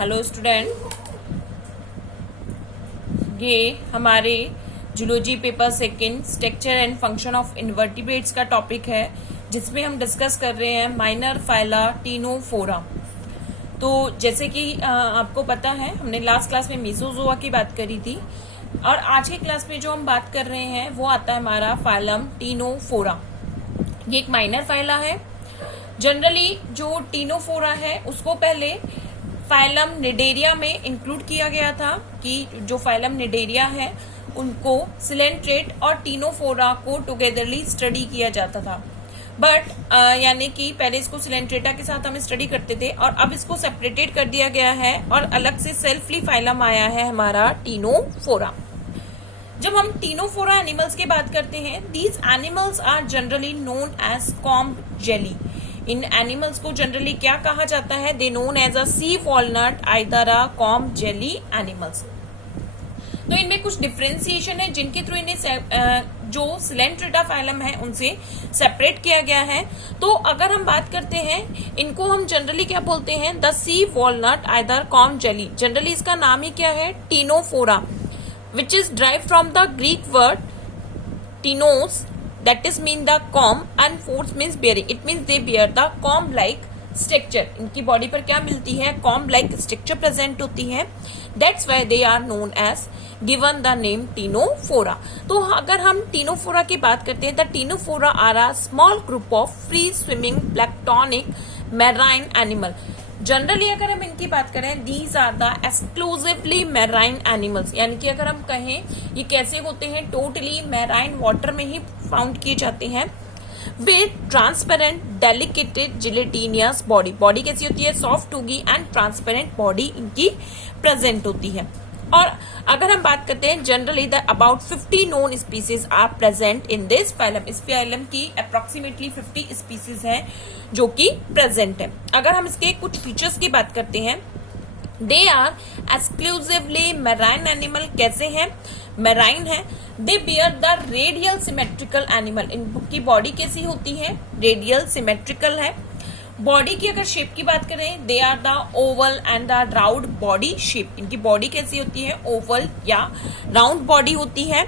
Hello student, ये हमारे zoology paper second structure and function of invertebrates का topic है, जिसमें हम डिस्कस कर रहे हैं माइनर फाइला टीनोफोरा। तो जैसे कि आपको पता है, हमने लास्ट क्लास में मीसोजोआ की बात करी थी और आज के क्लास में जो हम बात कर रहे हैं वो आता है हमारा फाइलम टीनोफोरा। ये एक माइनर फाइला है। जनरली जो टीनोफोरा है उसको पहले फाइलम निडेरिया में इंक्लूड किया गया था कि जो फाइलम निडेरिया है उनको सिलेंट्रेट और टीनोफोरा को टुगेदरली स्टडी किया जाता था। बट यानी कि पहले इसको सिलेंट्रेटा के साथ हम स्टडी करते थे और अब इसको सेपरेटेड कर दिया गया है और अलग से सेल्फली फाइलम आया है हमारा टीनोफोरा। जब हम टीनोफोरा एनिमल्स की बात करते हैं, these animals are generally known as comb jelly. इन एनिमल्स को जनरली क्या कहा जाता है? They known as a sea walnut either a comb jelly animals. तो इनमें कुछ डिफरेंशिएशन है जिनके थ्रू इन्हें जो सिलेंट्रेटा फाइलम है उनसे सेपरेट किया गया है। तो अगर हम बात करते हैं, इनको हम जनरली क्या बोलते हैं? The C walnut either comb jelly. Generally इसका नाम ही क्या है? Ctenophora, which is derived from the Greek word tinos, that is mean the comb, and force means bearing. It means they bear the comb like structure. इनकी body पर क्या मिलती है? comb like structure present होती है। That's why they are known as given the name Tinophora. तो अगर हम टीनोफोरा की बात करते हैं, the Tinophora are a small group of free swimming planktonic marine animal. Generally अगर हम इनकी बात करें, these are the exclusively marine animals, यानी कि अगर हम कहें ये कैसे होते हैं, टोटली मैराइन वाटर में ही फाउंड किए जाते हैं। With transparent delicated gelatinous body. Body कैसी होती है? सॉफ्ट होगी एंड ट्रांसपेरेंट बॉडी इनकी प्रेजेंट होती है। और अगर हम बात करते हैं, generally the about 50 known species are present in this phylum. इस फाइलम की अप्रोक्सीमेटली 50 स्पीसीज हैं जो कि प्रेजेंट है। अगर हम इसके कुछ फीचर्स की बात करते हैं, they are exclusively marine animal. कैसे हैं? मैराइन है। They bear the radial symmetrical animal. इनकी बॉडी कैसी होती है? रेडियल सिमेट्रिकल है। बॉडी की अगर शेप की बात करें, they are the oval and the round body shape. इनकी बॉडी कैसी होती है? ओवल या राउंड बॉडी होती है।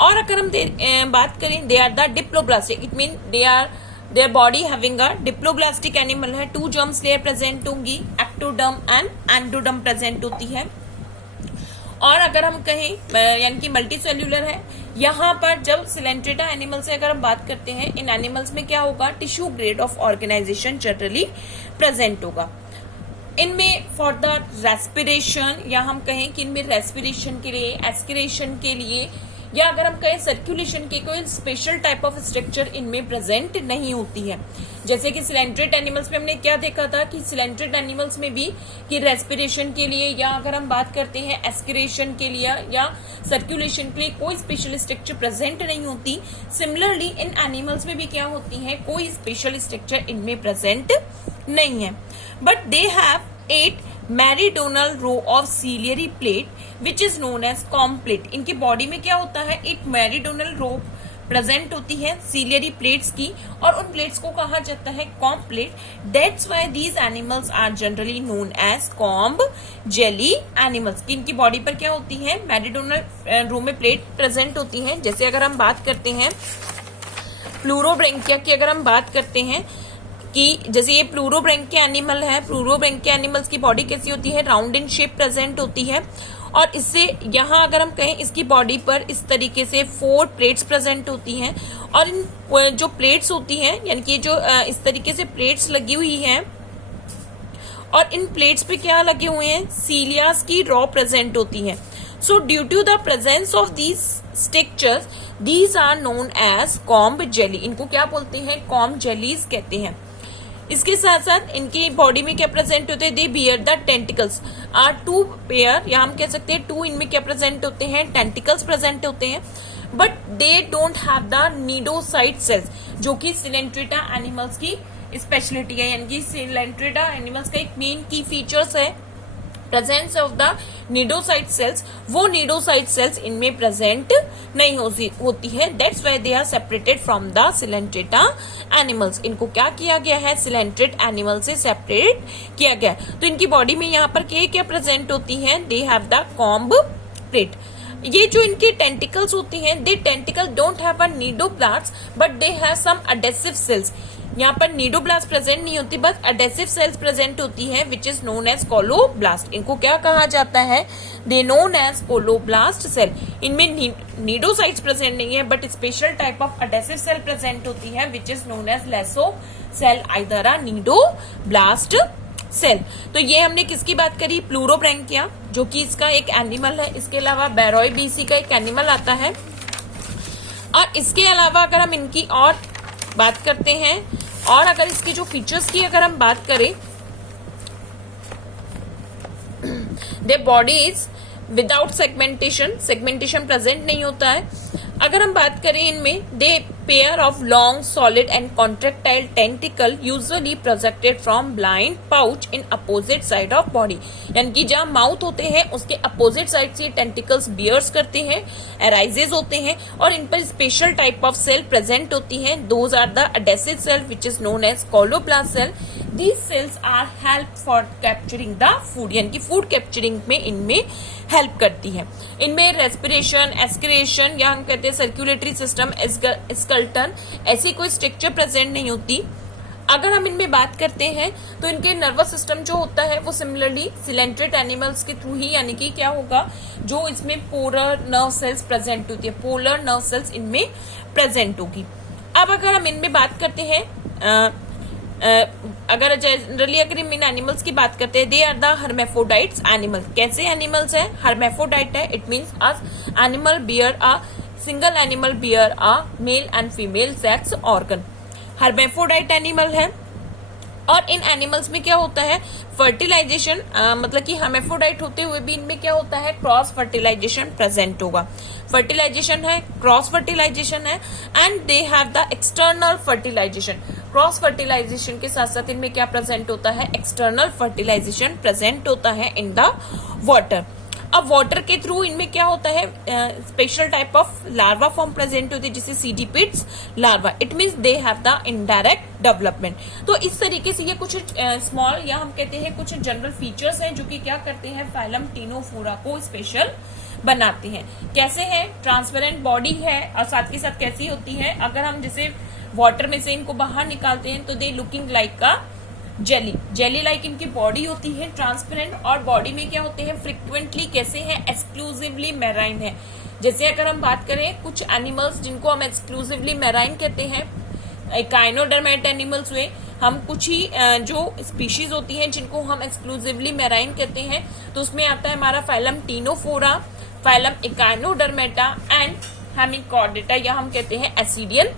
और अगर हम बात करें, they are the diploblastic. It mean they are their body having a diploblastic animal है। 2 जर्म्स लेयर प्रेजेंट होंगी, एक्टोडर्म एंड एंडोडर्म प्रेजेंट होती है। और अगर हम कहें यानी कि मल्टी सेल्यूलर है, यहाँ पर जब सिलेंट्रेटा एनिमल से अगर हम बात करते हैं, इन एनिमल्स में क्या होगा? Tissue grade of organization generally present होगा। इनमें फॉर द रेस्पिरेशन, या हम कहें कि इनमें रेस्पिरेशन के लिए, एस्पिरेशन के लिए, या अगर हम कहें सर्कुलेशन के, कोई स्पेशल टाइप ऑफ स्ट्रक्चर इनमें प्रेजेंट नहीं होती है। जैसे कि सिलेंट्रेट एनिमल्स में हमने क्या देखा था कि सिलेंट्रेट एनिमल्स में भी कि रेस्पिरेशन के लिए, या अगर हम बात करते हैं एस्पिरेशन के लिए या सर्कुलेशन के लिए, कोई स्पेशल स्ट्रक्चर प्रेजेंट नहीं होती। सिमिलरली इन एनिमल्स में भी क्या होती है? कोई स्पेशल स्ट्रक्चर इनमें प्रेजेंट नहीं है। But they have 8 meridional row of ciliary plate which is known as comb plate. इनकी बॉडी में क्या होता है? एक मेरिडोनल रो प्रेजेंट होती है सीलियरी प्लेट्स की, और उन प्लेट्स को कहा जाता है comb plate. That's why these animals are generally known as comb jelly animals. इनकी बॉडी पर क्या होती है? मेरिडोनल रो में प्लेट प्रेजेंट होती है। जैसे अगर हम बात करते हैं प्लूरोब्रेंकिया की, अगर हम बात करते हैं कि जैसे ये प्लूरोब्रेंकिया एनिमल है, प्लूरोब्रेंकिया एनिमल्स की बॉडी कैसी होती है? राउंड इन शेप प्रेजेंट होती है। और इससे यहाँ अगर हम कहें, इसकी बॉडी पर इस तरीके से 4 प्लेट्स प्रेजेंट होती हैं। और इन जो प्लेट्स होती हैं, यानी कि जो इस तरीके से प्लेट्स लगी हुई हैं, और इन प्लेट्स पे क्या लगे हुए हैं? सीलियास की रॉ प्रेजेंट होती हैं। So due to the presence of these structures, these are known as comb jelly. इनको क्या बोलते हैं? कॉम्ब जेलीज कहते हैं। इसके साथ साथ इनकी बॉडी में क्या प्रेजेंट होते हैं? They bear the tentacles are 2 pair, या हम कह सकते हैं 2 इनमें क्या प्रेजेंट होते हैं? टेंटिकल्स प्रेजेंट होते हैं। But they don't have the cnidocyte cells, जो कि सिलेंट्रेटा एनिमल्स की स्पेशलिटी है। यानी कि सिलेंट्रेटा एनिमल्स का एक मेन की फीचर्स है presence of the cnidocyte cells, वो निडोसाइट सेल्स इनमें प्रेजेंट नहीं होती है। That's why they are separated from the coelenterata animals. इनको क्या किया गया है, सिलेंट्रेट एनिमल से सेपरेट किया गया। तो इनकी बॉडी में यहाँ पर क्या प्रेजेंट होती है, they have the comb plate. ये जो इनके टेंटिकल्स होती हैं, they tentacle don't have a cnidoblast but they have some adhesive cells. यहाँ पर नीडोब्लास्ट प्रेजेंट नहीं होती, बस एडेसिव सेल्स प्रेजेंट होती है which is known as colloblast. इनको क्या कहा जाता है, they known as colloblast cell. इनमें नीडोसाइट्स प्रेजेंट नहीं है but special type of adhesive cell present होती है which is known as lasso cell, either a cnidoblast cell. तो ये हमने किसकी बात करी, प्लूरोब्रैंकिया, जो कि इसका एक एनिमल है। इसके अलावा बैरोई बीसी का एक एनिमल आता है। और इसके अलावा अगर हम इनकी और बात करते हैं, और अगर इसके जो फीचर्स की अगर हम बात करें, they body is without segmentation present नहीं होता है। अगर हम बात करें इनमें, they pair of long solid and contractile tentacle usually projected from blind pouch in opposite side of body. यानी कि जहां माउथ होते हैं उसके अपोजिट साइड से टेंटिकल्स बियर्स करते हैं, एराइजेस होते हैं, और इन पर special type of cell present होती हैं। Those are the adhesive cell which is known as colloblast cell. These cells are help for capturing the food, यानी कि फूड कैप्चरिंग में इनमें हेल्प करती है। इनमें रेस्पिरेशन, एस्किरेशन या हम कहते हैं सर्कुलेटरी सिस्टम, स्केलेटन, ऐसी कोई स्ट्रक्चर प्रेजेंट नहीं होती। अगर हम इनमें बात करते हैं तो इनके नर्वस सिस्टम जो होता है वो सिमिलरली सिलेंट्रेट एनिमल्स के थ्रू ही, यानी कि क्या होगा, जो इसमें पोलर नर्व सेल्स प्रेजेंट होती है, पोलर नर्व सेल्स इनमें प्रेजेंट होगी। अब अगर हम इनमें बात करते हैं, अगर जनरली अगर इन एनिमल्स की बात करते हैं, they are the hermaphrodites animal. कैसे एनिमल्स है, हर्मेफोडाइट है, it means animal bear a single animal bear a male and female sex organ. Hermaphrodite animal है। और इन एनिमल्स में क्या होता है, फर्टिलाइजेशन, मतलब कि हर्मेफोडाइट होते हुए भी इनमें क्या होता है, क्रॉस फर्टिलाइजेशन प्रेजेंट होगा। फर्टिलाइजेशन है, क्रॉस फर्टिलाइजेशन है, and they have the external fertilization. Cross fertilization के साथ साथ इनमें क्या प्रेजेंट होता है, एक्सटर्नल फर्टिलाइजेशन प्रेजेंट होता है इन द वाटर। अब वाटर के थ्रू इनमें क्या होता है, special type of larva form present होती है जिसे cydippids larva. It means they have the indirect development. तो इस तरीके से ये कुछ स्मॉल या हम कहते हैं कुछ जनरल फीचर्स हैं जो कि क्या करते हैं, फाइलम टीनोफोरा को स्पेशल बनाते हैं। कैसे है, ट्रांसपेरेंट बॉडी है, और साथ के साथ कैसी होती है, अगर हम जैसे वाटर में से इनको बाहर निकालते हैं तो दे लुकिंग लाइक का जेली लाइक इनकी बॉडी होती है, ट्रांसपेरेंट। और बॉडी में क्या होते हैं, फ्रिक्वेंटली कैसे हैं, एक्सक्लूसिवली मैराइन है। जैसे अगर हम बात करें कुछ एनिमल्स जिनको हम एक्सक्लूसिवली मैराइन कहते हैं, एकाइनोडर्मेट एनिमल्स हुए, हम कुछ ही जो स्पीशीज होती हैं जिनको हम एक्सक्लूसिवली मैराइन कहते हैं, तो उसमें आता है हमारा phylum Ctenophora, phylum echinodermata and Hemichordata, या हम कहते हैं एसिडियल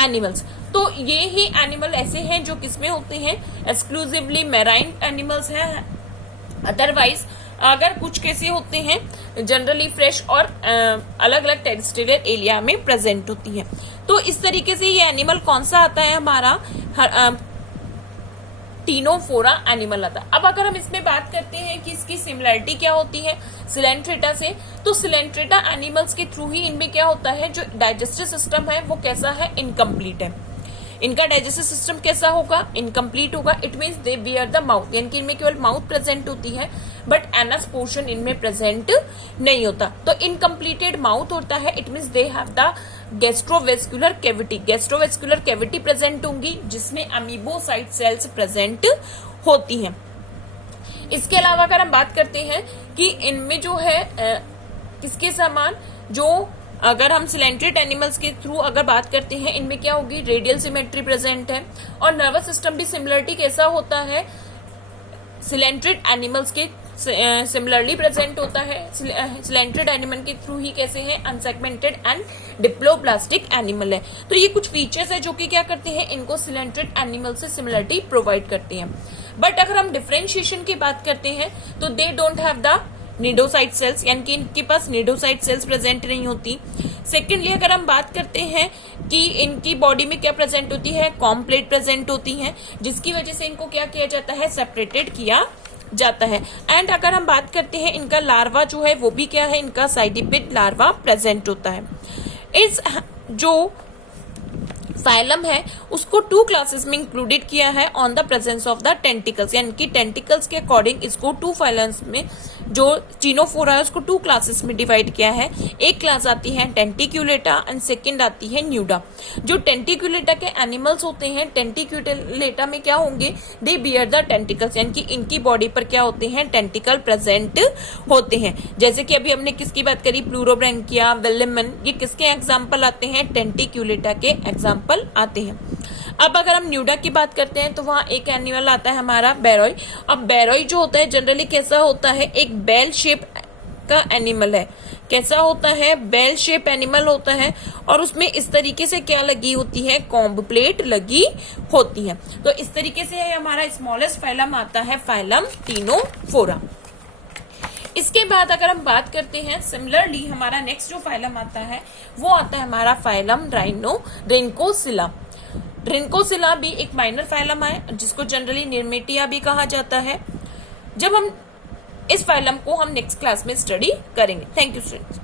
एनिमल्स। तो ये ही एनिमल ऐसे हैं जो किसमें होते हैं, एक्सक्लूसिवली मैराइन एनिमल्स हैं। अदरवाइज अगर कुछ कैसे होते हैं, जनरली फ्रेश और अलग अलग टेरिस्ट्रियल एरिया में प्रेजेंट होती है। तो इस तरीके से ये एनिमल कौन सा आता है हमारा, टीनोफोरा एनिमल आता है। अब अगर हम इसमें बात करते हैं कि इसकी सिमिलरिटी क्या होती है सिलेंट्रेटा से, तो सिलेंट्रेटा एनिमल्स के थ्रू ही इनमें क्या होता है, जो डाइजेस्टिव सिस्टम है वो कैसा है, इनकम्प्लीट है। इनका डाइजेस्टिव सिस्टम कैसा होगा, इनकम्प्लीट होगा। It means they bear the mouth, यानी कि इनमें केवल माउथ प्रेजेंट होती है बट एनस पोर्शन इनमें प्रेजेंट नहीं होता। तो इनकम्प्लीटेड माउथ होता है, it means they have the gastrovascular cavity. Gastrovascular cavity present होंगी जिसमें अमीबोसाइट सेल्स प्रेजेंट होती हैं। इसके अलावा अगर हम बात करते हैं कि इनमें जो है किसके समान, जो अगर हम सिलेंट्रेट एनिमल्स के थ्रू अगर बात करते हैं, इनमें क्या होगी, रेडियल सिमेट्री प्रेजेंट है। और नर्वस सिस्टम भी सिमिलरिटी कैसा होता है, सिलेंट्रेट एनिमल्स के सिमिलरली प्रेजेंट होता है। सिलेंट्रेट एनिमल के थ्रू ही कैसे हैं, अनसेगमेंटेड एंड डिप्लोब्लास्टिक एनिमल है। तो ये कुछ फीचर्स है जो कि क्या करते हैं, इनको सिलेंट्रेट एनिमल से सिमिलरिटी प्रोवाइड करते हैं। बट अगर हम डिफरेंशिएशन की बात करते हैं तो they don't have the cnidocyte cells, यानी कि इनके पास निडोसाइट सेल्स प्रेजेंट नहीं होती। सेकेंडली अगर हम बात करते हैं कि इनकी बॉडी में क्या प्रेजेंट होती है, कॉम्प्लेट प्रेजेंट होती है, जिसकी वजह से इनको क्या किया जाता है, सेपरेटेड किया जाता है। एंड अगर हम बात करते हैं इनका लार्वा जो है वो भी क्या है, इनका साइडिपिड लार्वा प्रेजेंट होता है। इस जो फाइलम है उसको 2 क्लासेस में इंक्लूडेड किया है on the presence of the tentacles, यानी कि टेंटिकल्स के अकॉर्डिंग इसको 2 फाइलम्स में जो टीनोफोरा है उसको 2 क्लासेस में डिवाइड किया है। एक क्लास आती है टेंटिक्यूलेटा एंड सेकंड आती है न्यूडा। जो टेंटिक्यूलेटा के एनिमल्स होते हैं, टेंटिक्यूलेटा में क्या होंगे, दे बियर द टेंटिकल्स, यानी कि इनकी बॉडी पर क्या होते हैं, टेंटिकल प्रेजेंट होते हैं। जैसे कि अभी हमने किसकी बात करी, प्लूरोब्रैंकिया, वेलेमन, ये किसके एग्जाम्पल आते हैं, टेंटिक्यूलेटा के एग्जाम्पल आते हैं। अब अगर हम न्यूडा की बात करते हैं तो वहां एक एनिमल आता है हमारा बैरॉय। अब बैरॉय जो होता है जनरली कैसा होता है, एक बेल शेप का एनिमल है। कैसा होता है, बेल शेप एनिमल होता है और उसमें इस तरीके से क्या लगी होती है, कॉम्ब प्लेट लगी होती है। तो इस तरीके से हमारा स्मॉलेस्ट फाइलम आता है फाइलम टीनोफोरा। इसके बाद अगर हम बात करते हैं सिमिलरली हमारा नेक्स्ट जो फाइलम आता है वो आता है हमारा फाइलम रेनकोसिला। रेनकोसिला भी एक माइनर फाइलम है जिसको जनरली निर्मेटिया भी कहा जाता है। जब हम इस फाइलम को हम नेक्स्ट क्लास में स्टडी करेंगे। Thank you students.